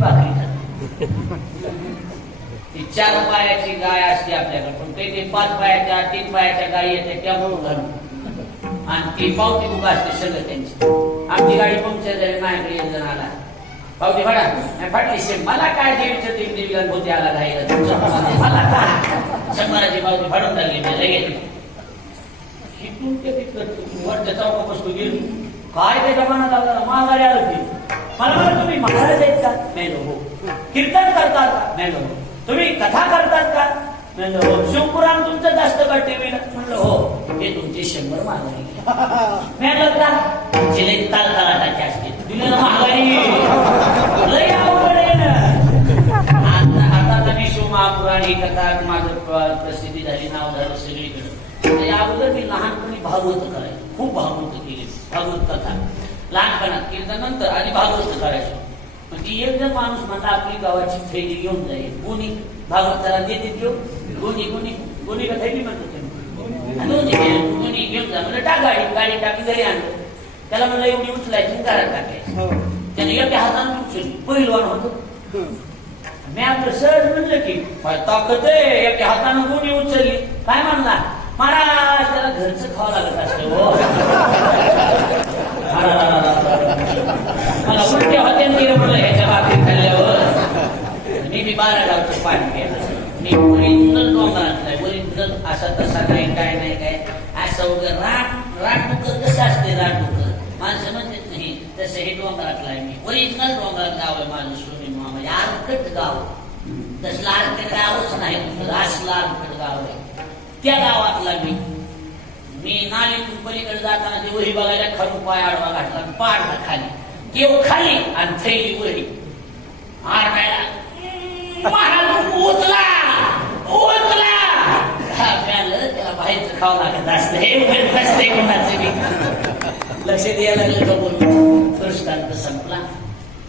भाकरी खाते ती चार पायाची गाय असते आपल्याकडे. पण ते ते पाच पायाच्या तीन पायाच्या गायी येते त्या म्हणून घालून. आणि ती पावती बुक असते सगळं त्यांची. आमची गाडी पंक्चर झाली माझ्याकडे एक जण आला. पावती फाडा. नाही फाटली शेम मला काय देवीचं तीन देवीला बोते आला घाईला. मला काय शंभराची पावती फाडून झाली मी लगेच. हिटून ते तिथं वरच्या चौकापासून गेलो. काय ते जमाना लागला महागारी आलं की. मला तुम्ही महाराज आहेत का? मेलो हो. कीर्तन करतात का? मेलो हो. तुम्ही कथा करतात का? म्हणलं हो. शिवपुराण तुमचं जास्त का टीव्हीला म्हणलं हो. हे तुमचे शंभर महागारी मिळालं का तुमचे लई ताल तलाटाचे असते दिलेलं महागारी लई अवघड आहे ना. आता आता आता मी शिवमहापुराण ही कथा माझं प्रसिद्धी झाली नाव झालं सगळीकडे. म्हणजे अगोदर मी लहानपणी भागवत करायचो. खूप भागवत केली भागवत कथा. लहानपणात कीर्तनानंतर आधी भागवत करायचो. पण ती एक जण माणूस म्हणला आपली गावाची थैली घेऊन जाईल. गुणी भागवताला देते घेऊ गुणी गुणी गुणी का थैली म्हणतो घेऊन जा. म्हणजे टाक गाडी गाडी टाकी घरी आणलं त्याला म्हणलं एवढी उचलायची आणि घरात टाकायची. त्याने एका हाताने उचलली. पहिलवान होतो. मी आपलं सहज म्हणलं की "काय ताकद आहे. एका हातानं गुणी उचलली. काय म्हणला? महाराज त्याला घरचं मी बी पाणी मी ओरिजिनल डोंगरातलं ओरिजिनल असा तसा नाही काय नाही काय असं वगैरे राट राटडुकर कसं असते राटडुकर माणसं म्हणतात नाही तसं हे डोंगरातलं आहे मी. ओरिजिनल डोंगरात गाव आहे माझं सोनी म्हणजे आरकट गाव तसलं आरकट गावच नाही दुसरं असलं आरकट गाव आहे. त्या गावातला मी. मी नालीतून पलीकडे जाताना ते वही बघायला खरू पाय आडवा घातला पाडला खाली. केव खाली आणि थैली वही आरडायला महाराज उचला उचला हा, मिळालं त्याला बाहेरचं खावं लागत असतं हे उघड नसते कोणाचं बी लक्ष द्यायला लागलं का बोलून दृष्टांत संपला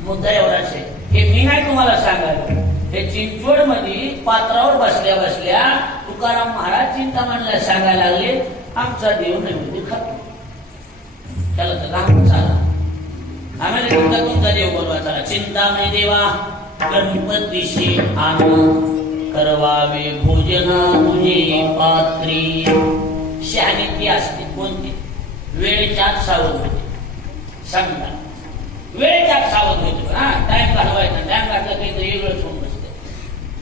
मुद्दा एवढाच आहे. हे मी नाही तुम्हाला सांगायला हे चिंचवडमध्ये पात्रावर बसल्या बसल्या तुकाराम महाराज चिंता चिंतामणला सांगायला लागले आमचा देव नैवेद्य खातो. त्याला तर राम चाला आम्हाला तुमचा तुमचा देव बोलवा चला चिंता देवा. गणपतीशी आनंद. करवावे भोजन तुझे पात्री. शहाणी ती असते कोणती? वेळेच्या सावध होते. सांगा. वेळेच्या सावध होते. हा टाइम काढवायचा टाइम काढला काहीतरी वेगळंच सोडून बसते.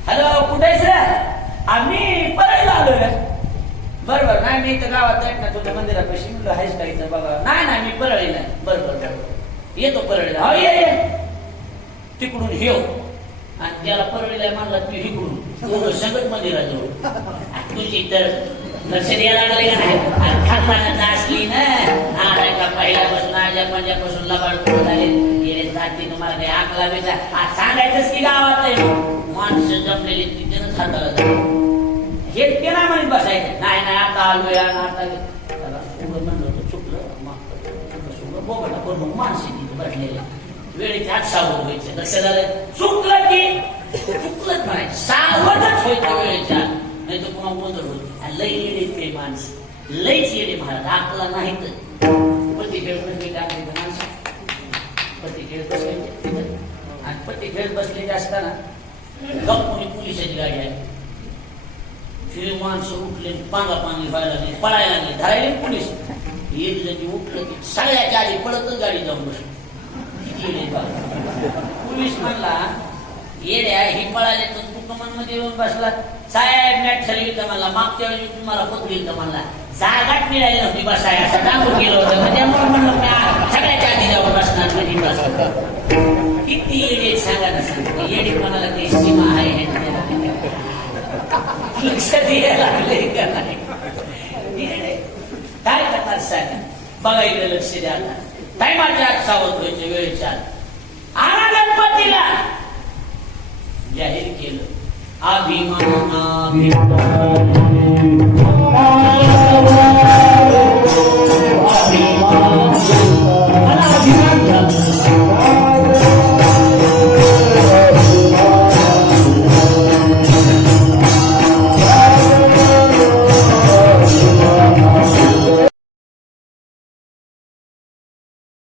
हॅलो कुठे आहेस आम्ही परळीला आलो बरोबर. नाही मी इथं गावात आहे ना तुझ्या मंदिरापाशी. म्हणलं आहेस का इथं? बघा नाही नाही मी परळी नाही बरोबर बरं येतो परळीला. हो ये तिकडून हेव हो. आणि त्याला परळीला मारला तू हिकडून तू सगळं मंदिराजवळ. तुझी तर लक्ष द्यायला लागले का नाही? आणि खानपानात असली ना आलाय का पहिल्यापासून आजा पंजापासून लबाड करून आले. गेले जाती तुम्हाला काही आकला बेटा आज सांगायचंच की गावात आहे. माणसं जमलेली तिथेच हाताला हे ते नाही म्हणत बसायचं. नाही नाही आता आलोय आणि आता. त्याला उभं म्हणलं होतं चुकलं माफ कर. तसं बरोबर बोबाटा माणसं तिथे बसलेले. वेळेच्या आत सावध व्हायचं. लक्षात आलं? चुकलं की चुकलंच नाही. सावधच व्हायचं वेळेच्या. नाही तर पुन्हा गोंधळ होईल. आणि लई येडे ते माणस. लईच येडे महाराज. आपला नाही तर. पती खेळ बसले टाकले तर माणसं. पती खेळ बसले आणि पती खेळ बसलेले असताना गप्पुनी पोलिसाची गाडी आहे ते माणसं उठले पांगा पांगी व्हायला लागले पळायला लागले. धरायले पोलीस. एक जणी उठलं की सगळ्याच्या आधी पळतच गाडी जाऊन बसली. किती पोलीस म्हणला येड्या ही पळाले तर तू कमानमध्ये येऊन बसला. साहेब मॅट ठरली तर मला मागच्या वेळी तुम्हाला पकडील तर म्हणला. जागाच मिळाली नव्हती बसाय असं सांगून गेलं होतं. म्हणजे त्यामुळे म्हणलं मी सगळ्याच्या आधी जाऊन बसणार म्हणजे कधी बसणार किती येडे सांगा ना सांगतो येडे कोणाला ते सीमा आहे लक्ष द्यायला लागले का नाही? काय करणार साहेब? बघा इकडे लक्ष द्या काय टायमाच्या आत सावध व्हायचे वेळेच्या आला गणपतीला. जाहीर केलं. अभिमान